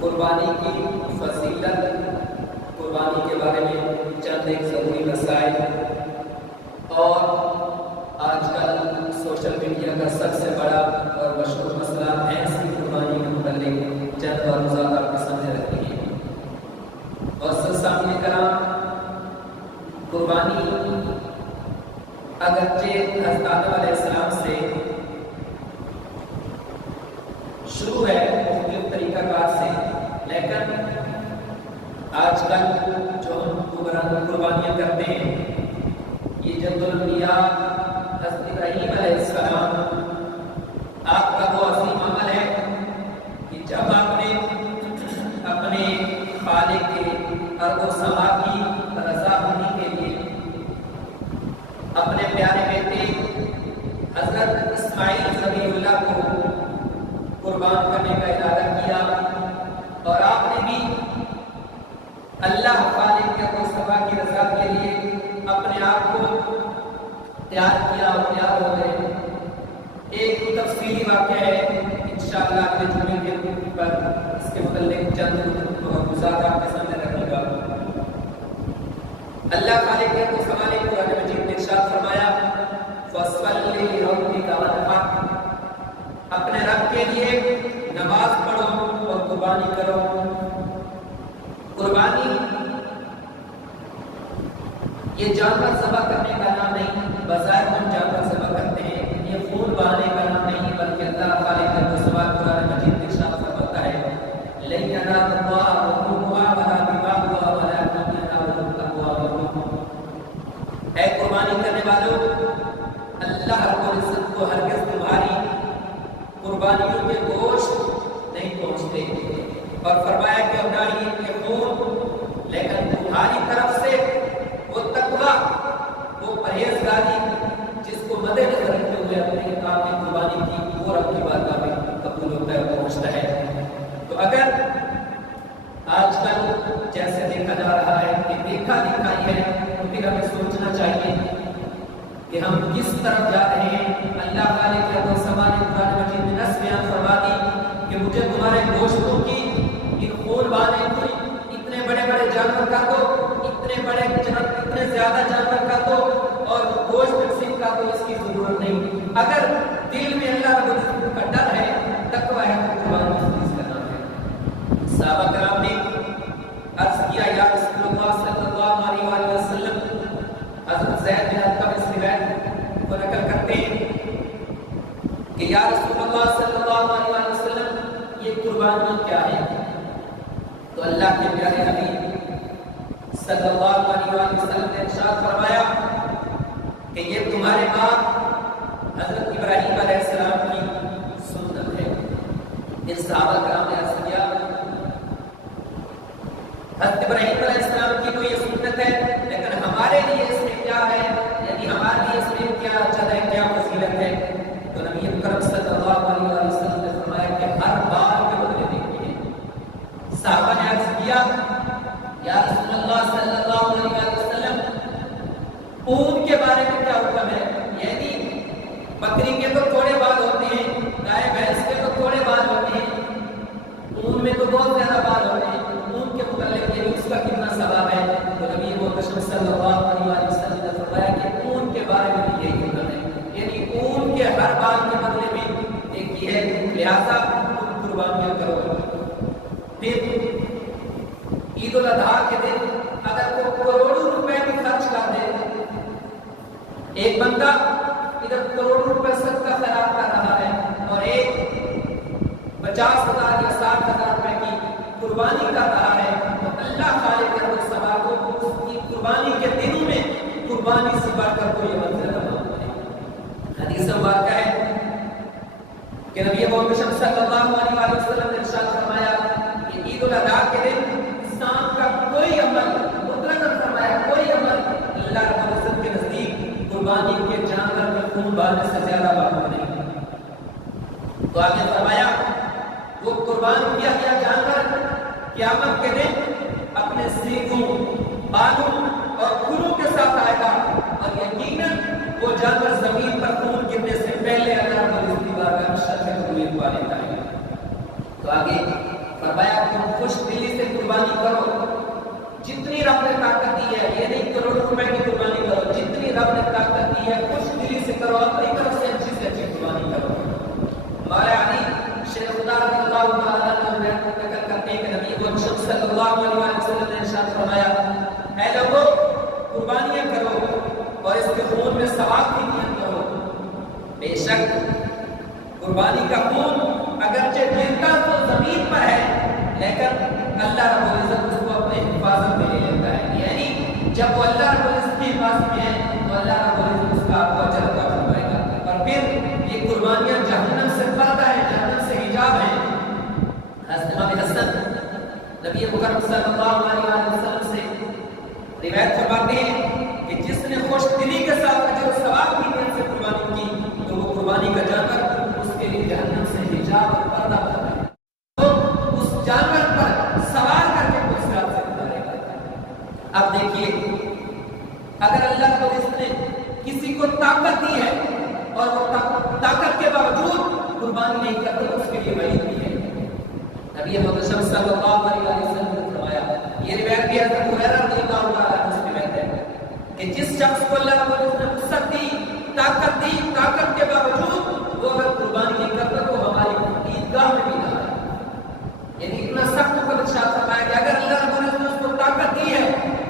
قربانی کی فضیلت، قربانی کے بارے میں چند ایک ضروری مسائل، اور آج کل سوشل میڈیا کا سب سے بڑا اور مشہور مسئلہ بھینس کی قربانی کے متعلق چند معلومات آپ کے سامنے رکھتے ہیں۔ اور سامنے کرام، قربانی اگرچہ حضرت آدم علیہ السلام سے شروع ہے مختلف طریقہ کار سے، لیکن آج کل جو ہم قربانیاں کرتے ہیں، یہ جد الانبیاء حضرت ابراہیم علیہ السلام، آپ کا وہ عظیم عمل ہے کہ جب آپ نے اپنے خالق کے ارض و سما کی رضا ہونے کے لیے اپنے پیارے بیٹے حضرت اسماعیل ذبیح اللہ کو قربان کرنے کا ارادہ کیا، اور آپ نے بھی اللہ خالق کے ارض و سما کی رضا کے لیے اپنے آپ کو تیار کیا اور تیار ہو گئے۔ ایک تفصیلی واقعہ ہے، انشاءاللہ اگلے جمعے کے پر اس کے متعلق چند ملحوظات آپ کے سامنے رکھوں گا۔ اللہ خالق کے ارض و سما نے قرآن مجید میں ارشاد فرمایا، فَصَلِّ لِرَبِّكَ وَانْحَرْ، اپنے رب کے لیے نماز پڑھو اور قربانی کرو۔ قربانی یہ جانور ذبح کرنے کا نام نہیں، بظاہر ہم جانور ذبح کرتے ہیں، یہ خون بہانے کا نام نہیں، بلکہ اللہ خالق ارض و سما قرآن مجید میں ارشاد فرماتا ہے، لَن يَنَالَ اللَّهَ لُحُومُهَا وَلَا دِمَاؤُهَا وَلَٰكِن يَنَالُهُ التَّقْوَىٰ مِنكُمْ۔ اے قربانی کرنے والوں، اللہ رب العزت کو ہرگز تمہاری قربانیوں کے گوشت نہیں پہنچتے، اور فرمایا کہ نہ ہی ان کے خون، لیکن تمہاری طرف سے وہ تقویٰ، وہ پرہیزگاری جس کو مد نظر رکھتے ہوئے اپنے کام کی قربانی کی، وہ رب کی بارگاہ میں قبول ہوتا ہے، پہنچتا ہے۔ تو اگر آج کل جیسے دیکھا جا رہا ہے کہ دیکھا دکھائی ہے، تو پھر ہمیں سوچنا چاہیے کہ ہم کس طرف جا رہے ہیں۔ اللہ خالق کے ارض و سما نے قرآن مجید میں نص بیان فرما دی کہ مجھے تمہارے گوشتوں کی، ان خون بہانے کی، اتنے بڑے بڑے جانور کا دو، اتنے زیادہ جانور کا دو، اور گوشت تقسیم کا دو، اس کی ضرورت نہیں۔ اگر دل میں اللہ رب العزت کا ڈر ہے، تقویٰ ہے، تو قربانی اس کا نام ہے۔ صحابہ کرام نے عرض کیا، یا رسول اللہ صلی اللہ علیہ وآلہ وسلم، حضرت زید بن ارقم اس روایت کو نقل کرتے ہیں کہ یا رسول اللہ صلی اللہ علیہ وآلہ وسلم، یہ قربانی کیا ہے؟ تو اللہ کے پیارے نبی صلی اللہ علیہ وآلہ وسلم نے ارشاد فرمایا کہ یہ تمہارے باپ حضرت ابراہیم علیہ السلام کی سنت صحابہ کرام نے عرض کیا حضرت ابراہیم علیہ السلام کی تو یہ سنت ہے، لیکن ہمارے لیے اس میں کیا ہے، یعنی ہمارے لیے اس میں کیا اجر ہے، کیا فضیلت ہے؟ تو نبی اکرم صلی اللہ علیہ وسلم نے فرمایا کہ ہر بار کے بدلے دیکھتے ہیں۔ صحابہ نے عرض کیا یا رسول اللہ صلی اللہ علیہ وسلم اونٹ کے بارے میں کیا حکم ہے؟ یعنی بکری کے تو تھوڑے بال ہوتے ہیں، گائے بھینس کے تو تھوڑے بال ہوتے ہیں، اونٹ میں تو بہت زیادہ بال ہوتے ہیں، اونٹ کے متعلق یعنی اس کا کتنا ثواب ہے؟ تو نبی محتشم صلی اللہ علیہ وسلم نے فرمایا کہ اونٹ کے بارے میں بھی یہی حکم ہے، یعنی اونٹ کے ہر بال کے بدلے میں ایک یہ ہے، لہٰذا تم قربانیاں کرو۔ پھر عید الاضحیٰ کے دن اگر وہ کروڑوں روپے بھی خرچ کر دے، ایک بندہ ادھر کروڑوں روپے صدقہ خیرات کر رہا ہے اور ایک 50,000 یا 60,000 روپے کی قربانی کر رہا ہے، تو اللہ خالق کے ثواب کو اس کی قربانی کے دنوں میں قربانی سے بڑھ کر کوئی عمل زیادہ معلوم نہیں۔ حدیث مبارکہ ہے کہ نبی محتشم صلی اللہ علیہ وسلم نے ارشاد فرمایا کہ عید الاضحیٰ کے دن انسان کا کوئی عمل مطلقاً فرمایا کوئی عمل اللہ رب العزت کے نزدیک قربانی کے جانور میں خون بہانے سے زیادہ معلوم نہیں۔ تو آپ نے فرمایا وہ قربان کیا گیا جانور قیامت کے دن اپنے سینگوں، بالوں اور کھروں کے ساتھ آئے گا، اور یقیناً وہ جانور زمین پر خون گرنے سے پہلے اللہ رب العزت کی بارگاہ میں شرف قبولیت پا لیتا ہے۔ تو آگے فرمایا تم خوش دلی سے قربانی کرو، جتنی رب نے طاقت دی ہے، یہ نہیں کروڑوں روپے کی قربانی کرو، جتنی رب نے طاقت دی ہے خوش دلی سے کرو، اپنی طرف سے اچھی قربانی کرو۔ ہمارے علی شیخ خدا رضی اللہ تعالیٰ عنہ نقل کرتے ہیں کہ نبی محتشم صلی اللہ علیہ وسلم نے ارشاد فرمایا اے لوگو قربانیاں کرو اور اس کے خون میں ثواب کی نیت کرو۔ بے شک قربانی کا خون اگرچہ گرتا تو زمین پر ہے، لیکن اللہ رب العزت اس کو اپنے حفاظت میں لے لیتا ہے، یعنی جب وہ اللہ رب العزت کی حفاظت میں ہے تو اللہ رب العزت اس کا آپ کو اجر عطا فرمائے گا۔ اور پھر یہ قربانیاں جہنم سے پردہ ہے، جہنم سے حجاب ہے۔ حضرت امام حسن نبی مکرم صلی اللہ علیہ وسلم سے روایت فرماتے ہیں کہ جس نے خوش دلی کے ساتھ اجر و ثواب کی نیت سے قربانی کی تو وہ قربانی کا جانور اس کے لیے جہنم سے حجاب اور پردہ بنا ہے، تو اس جانور پر سوار کر کے کوئی صراط سے گزارے گا۔ اب دیکھیے اگر اللہ کو اس نے کسی کو طاقت دی ہے اور وہ طاقت کے باوجود قربانی نہیں کرتے تو اس کے لیے وعید بھی ہے۔ نبی محتشم صلی اللہ علیہ وسلم نے فرمایا، یہ روایت بھی حضرت ہریرہ رضی اللہ تعالیٰ عنہ سے روایت ہے کہ جس شخص کو اللہ رب العزت نے وسعت دی، طاقت کے باوجود وہ اگر قربانی نہیں کرتا تو ہماری عیدگاہ میں بھی نہ آئے، یعنی اتنا سخت کو ارشاد فرمایا کہ اگر اللہ رب العزت نے اس کو طاقت دی ہے،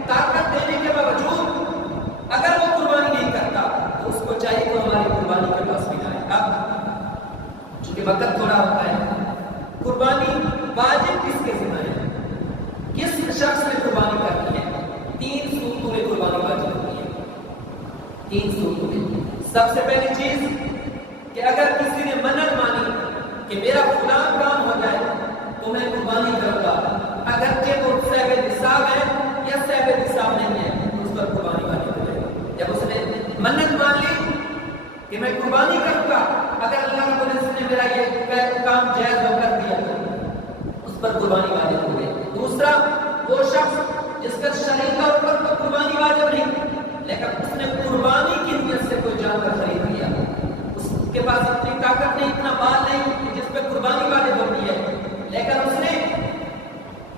طاقت دینے کے باوجود اگر وہ قربانی نہیں کرتا تو اس کو چاہیے کہ ہماری قربانی کے پاس بھی نہ آئے۔ اب چونکہ وقت تھوڑا ہوتا ہے، قربانی واجب کس کے ذمہ ہے؟ کس شخص نے قربانی کرنی ہے؟ 3 صورتوں میں قربانی واجب ہوتی ہے، 3 صورتوں میں۔ سب سے پہلی چیز کہ اگر کسی نے منت مانی کہ میرا فلاں کام ہو جائے تو میں قربانی کروں گا، اگرچہ وہ صاحب نصاب ہے یا صاحب نصاب نہیں ہے، اس پر قربانی واجب ہو جائے۔ جب اس نے منت مان لی کہ میں قربانی کروں گا، اگر اللہ رب العزت نے میرا یہ کام جائز ہو کر دیا تو اس پر قربانی واجب ہو گئی۔ دوسرا وہ شخص جس کا شرعی طور پر تو قربانی واجب نہیں، لیکن اس نے قربانی کی نیت سے کوئی جانور خرید لیا، اس کے پاس اتنی طاقت نہیں، اتنا مال نہیں کہ جس پہ قربانی واجب ہوتی ہے، لیکن اس نے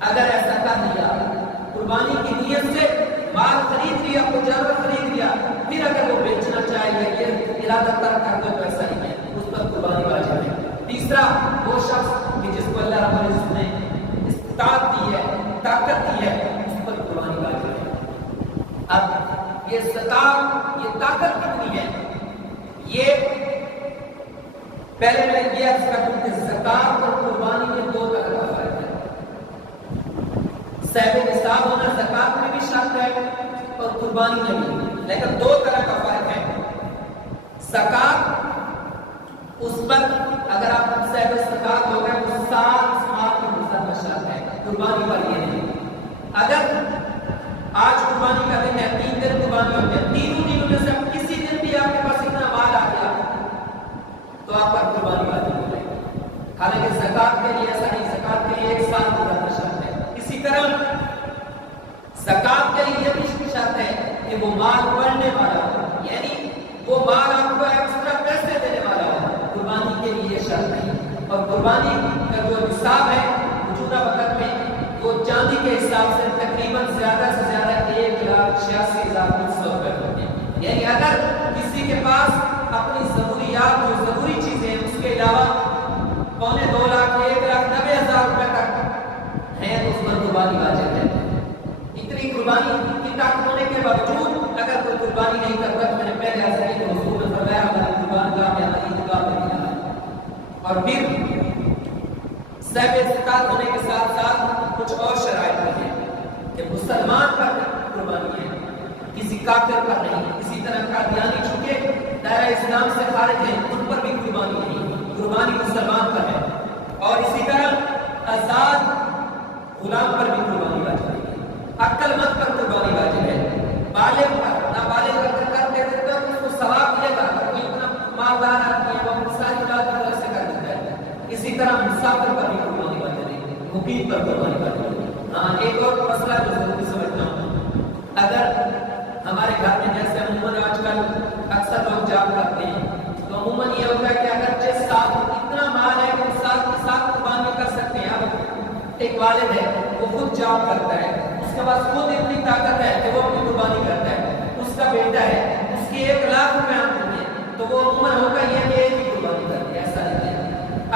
اگر ایسا کر لیا قربانی کی نیت سے مال خرید لیا، کوئی جانور خرید لیا، پھر اگر وہ بیچنا چاہے یا یہ ارادہ ترک کر دے تو ایسا نہیں ہے، اس پر قربانی واجب ہے۔ تیسرا وہ شخص کہ جس کو اللہ رب العزت نے استطاعت دی ہے، طاقت دی ہے، اس پر قربانی واجب ہے۔ اب یہ استطاعت، یہ طاقت کتنی ہے؟ یہ پہلے میں یہ عرض کر دوں کہ زکات اور قربانی میں 2 طرح کا فرق ہے۔ صاحب نصاب ہونا زکات میں بھی شرط ہے اور قربانی میں بھی، لیکن 2 طرح کا فرق ہے۔ زکات اس پر اگر آپ صاحب زکات ہو گئے تو سال قربانی پر یہ نہیں. اگر آج قربانی کا دن ہے، 3 دن قربانی ہوتے ہیں، تینوں دنوں میں سے کسی دن بھی آپ کے پاس اتنا مال آ گیا تو آپ پر قربانی واجب ہو جائے گی. حالانکہ زکات کے لیے ایسا نہیں، زکات کے لیے 1 سال پورا شرط ہے. اسی طرح زکات کے لیے یہ بھی شرط ہے کہ وہ مال بڑھنے والا ہو، یعنی وہ مال آپ کو ایکسٹرا پیسے دینے والا ہو. قربانی کے لیے یہ شرط نہیں. اور قربانی کا جو نصاب ہے موجودہ وقت میں وہ چاندی کے حساب سے تقریباً زیادہ سے زیادہ 1,86,900 روپے ہوتے ہیں. یعنی اگر کسی کے پاس اپنی ضروریات جو ضروری چیزیں ہیں اس کے علاوہ 2.25 لاکھ 1,90,000 روپے تک ہیں تو اس پر قربانی واجب ہے. اتنی قربانی کی طاقت ہونے کے باوجود اگر کوئی قربانی نہیں کرتا تو میں نے پہلے عرض کی تو حضور نے فرمایا ہماری قربان گاہ میں ہماری عیدگاہ میں نہیں آنا. اور پھر صاحب استطاعت ہونے کے ساتھ ساتھ کچھ اور شرائط بھی ہیں کہ مسلمان پر قربانی ہے، کسی کافر پر نہیں. اسی طرح قادیانی چونکہ دائرہ اسلام سے خارج ہیں ان پر بھی قربانی نہیں، قربانی مسلمان پر ہے. اور اسی طرح آزاد غلام پر بھی قربانی واجب ہے، عقل مند پر قربانی واجب ہے، بالغ پر نابالغ اگر کر دیتے تو اس کو ثواب ملے گا، کوئی اتنا مالدار آدمی ہے وہ ساری بات کی طرف سے کر دیتا ہے. اسی طرح مسافر پر بھی قربانی واجب ہے، مقیم پر قربانی واجب ہے. ہاں ایک اور مسئلہ جو ضروری سمجھتا ہوں، اگر ہمارے گھر میں جیسے عموماً آج کل اکثر لوگ جاب کرتے ہیں تو عموماً یہ ہوتا ہے کہ اگر جس ساتھ اتنا مال ہے کہ ساتھ کے ساتھ قربانی کر سکتے ہیں. اب ایک والد ہے وہ خود جاب کرتا ہے، اس کے پاس خود اتنی طاقت ہے کہ وہ اپنی قربانی کرتا ہے. اس کا بیٹا ہے اس کی 1 لاکھ روپے آمدنی ہے تو وہ عموماً ہوتا یہ کہ ایک ہی قربانی کرتی ہے. ایسا نہیں ہے.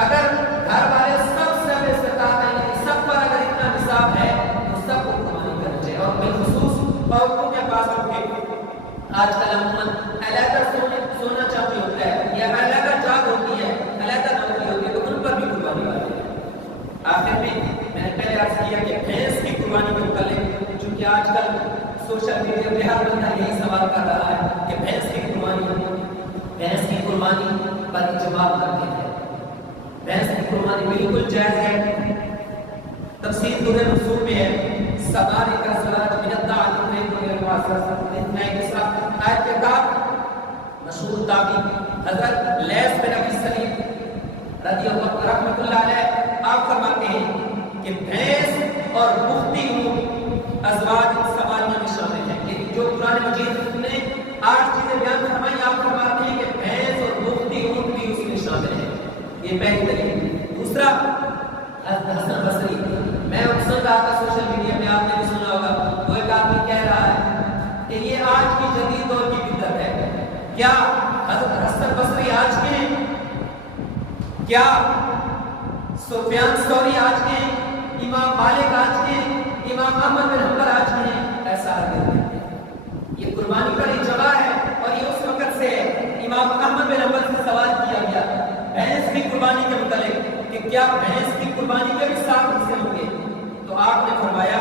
اگر گھر والے سب سے بے استطاعت ہیں، سب پر اگر اتنا نصاب ہے تو سب کو قربانی کرنی چاہیے. اور بالخصوص عورتوں کے پاس آج کل عموماً علیحدہ سونا چاندی ہوتا ہے یا علیحدہ جاب ہوتی ہے، علیحدہ نوکری ہوتی ہے تو ان پر بھی قربانی واجب ہے. آخر میں نے پہلے عرض کیا کہ بھینس کی قربانی کے متعلق چونکہ آج کل سوشل میڈیا پہ ہر بندہ یہی سوال کر رہا ہے کہ بھینس کی قربانی پر اجماع کرتے ہیں. بھینس کی قربانی بالکل جائز ہے. تفسیر دور منصور میں ہے سباری کا سراج من الدعوۃ الیہ واسطہ آیت کے بعد مشہور تابعی حضرت لیث بن ابی سلیم رضی اللہ رحمۃ اللہ علیہ آپ فرماتے ہیں کہ بھینس اور بختی اونٹ ازواج سواریوں میں شامل ہیں. یعنی جو قرآن مجید نے 8 چیزیں بیان فرمائی آپ فرماتے ہیں کہ بھینس اور بختی اونٹ بھی اس میں شامل ہیں. یہ پہلی دلیل. دوسرا حسن بصری، میں سن رہا تھا سوشل میڈیا میں، آپ نے بھی سنا ہوگا، وہ ایک آدمی کہہ رہا ہے کہ یہ آج کی جدید دور کی بدعت ہے. کیا حضرت حسن بصری آج کے ہیں؟ کیا سفیان ثوری آج کے ہیں؟ امام مالک آج کے ہیں؟ امام احمد بن حنبل آج کے ہیں؟ ایسا نہیں ہے. یہ قربانی پر اجماع ہے اور یہ اس وقت سے ہے. امام احمد بن حنبل سے سوال کیا گیا بھینس کی قربانی کے متعلق کہ کیا بھینس کی قربانی کے بھی 7 حصے ہوں گے؟ تو آپ نے فرمایا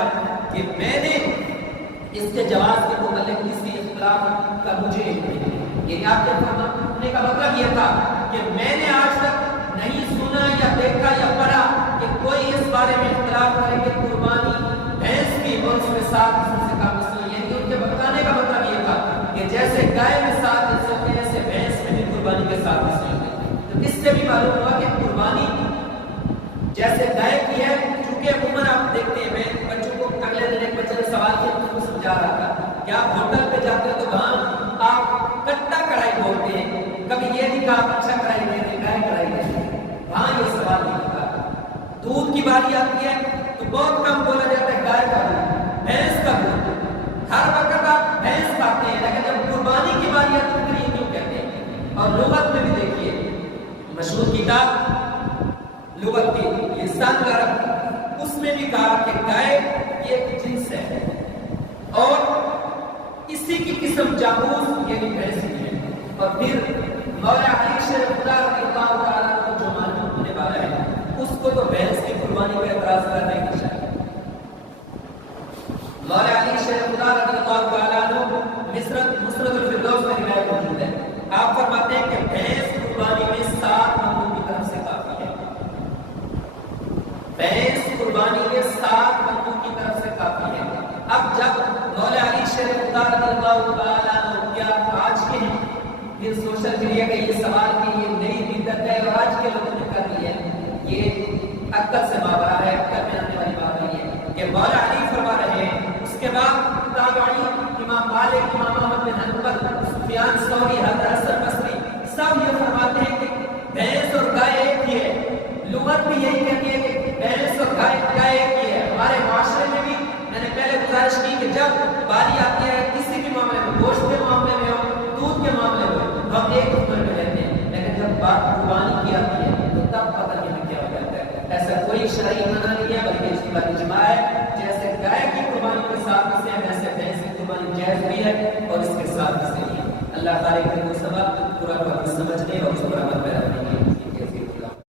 کہ میں نے اس کے جواز کے متعلق کسی اختلاف کا مجھے نہیں. یعنی آپ کے فرمانے کا مطلب یہ تھا کہ میں نے آج تک نہیں سنا یا دیکھا یا پڑھا کہ کوئی اس بارے میں اختلاف کرے کہ قربانی بھینس کی اور اس میں 7 حصوں سے کم نہیں. یعنی ان کے بتانے کا مطلب یہ تھا کہ جیسے گائے میں 7 حصے ہوتے ہیں ایسے بھینس میں بھی قربانی کے 7 حصے ہوتے ہیں. تو اس سے بھی معلوم ہوا کہ قربانی جیسے گائے کی ہے، چونکہ عموماً آپ دیکھتے ہیں میں بچوں کو اگلے دن ایک بچے نے سوال کیا تو سمجھا رہا تھا کہ آپ ہوٹل پہ جاتے ہو تو وہاں آپ کٹا کڑھائی بولتے ہیں، کبھی یہ نہیں کہا اچھا کڑھائی دے دیں گائے کڑھائی دے دیں. وہاں یہ سوال نہیں ہوتا. دودھ کی باری آتی ہے تو بہت کم بولا جاتا ہے گائے کا دودھ، بھینس کا دودھ. ہر وقت آپ بھینس کھاتے ہیں لیکن جب قربانی کی باری آتی ہے تو یہ کیوں کہتے ہیں؟ اور لغت میں بھی دیکھیے مشہور کتاب لغت کی لسان العرب اس میں بھی کہا کہ گائے یہ جنس ہے اور اسی کی قسم جاموس یعنی بھینس کی ہے. اور پھر مولا علی شیر خدا رضی اللہ تعالیٰ کو جو معلوم ہونے والا ہے اس کو تو بھینس کی قربانی کا اعتراض کرنے کی چاہیے. مولا علی شیر خدا رضی اللہ تعالیٰ کو مسرت الفردوس میں روایت موجود ہے. آپ فرماتے ہیں کہ بھینس قربانی میں 7 مندوں کی طرف سے کافی ہے. بھینس قربانی کے 7 اللہ تعالیٰ عنہ کیا آج کے ہیں؟ پھر سوشل میڈیا کا یہ سوال کہ یہ نئی بدعت ہے اور آج کے لوگوں نے کر لی ہے، یہ عقل سے ماورا ہے، عقل میں آنے والی بات نہیں ہے کہ مولا علی فرما رہے ہیں۔ اس کے بعد تابعین امام مالک، امام احمد بن حنبل، سفیان ثوری، حضرت حسن بصری سب یہ فرماتے ہیں کہ بھینس اور گائے ایک ہی ہے۔ لغت بھی یہی کہتی ہے کہ بھینس اور گائے ایک ہی ہے۔ ہمارے معاشرے میں بھی میں نے پہلے گزارش کی کہ جب باری آتی ہے کسی بھی معاملے میں، گوشت کے معاملے میں ہو، دودھ کے معاملے میں، تو ہم ایک حکم میں رہتے ہیں، لیکن جب بات قربانی کی آتی ہے تو تب پتہ نہیں کیا ہو جاتا ہے۔ ایسا کوئی شرعی